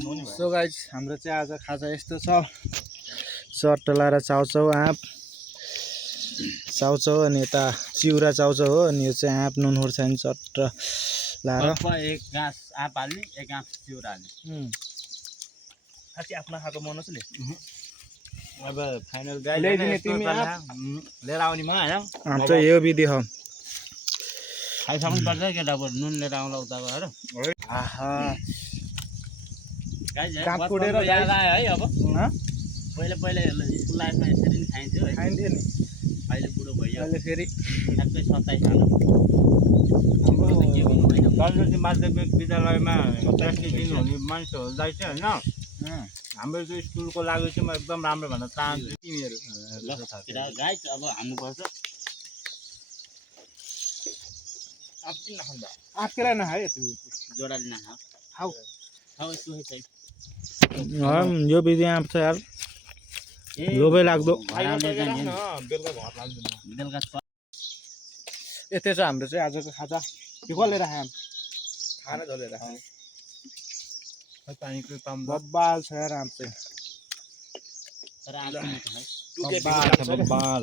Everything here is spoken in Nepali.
सो गाइज हाम्रो चाहिँ आज खाजा यस्तो छ चट्टा लाएर चाउचाउ आँप चाउचाउ अनि यता चिउरा चाउचाउ हो अनि यो चाहिँ आँप नुन खुर्सानी चट्टा लाएर एक गाँस आँप हाल्ने एक गाँस चिउरा हाल्ने खासै आफ्नो खाएको मन नसले अब फाइनल ल्याइदिने तिमी लिएर आउने म होइन आँप चाहिँ यो विधि हो खाइसक्नु पर्छ केटा नुन लिएर आउँला उता गएर आहा काँप कुटेर याद आयो है अब पहिला पहिला स्कुल लाइफमा यसरी नै खाइन्थ्यो है खाइन्थ्यो नि अहिले बुढो भइयो अहिले फेरि ठ्याक्कै 27 साल हाम्रो त के भन्नु होइन सरस्वती माध्यमिक विद्यालयमा प्र्याक्टिस दिनुहुने मान्छेहरूलाई चाहिँ होइन हाम्रो त्यो स्कुलको लागि चाहिँ म एकदम राम्रो भन्न चाहन्छु तिमीहरू गाइस अब हान्नुपर्छ आँप केलाई नखायो जोडाले नखाऊ खाऊ खाऊ यस्तो चाहिँ यो विधि आँप छ यार लोभै लाग्दो बेलुका यस्तै छ हाम्रो चाहिँ आजको खाजा यो कसले राख्यो खाना झोलेर पानीको कम बब्बाल छ यार आँप चाहिँ तर आँप बब्बाल छ बब्बाल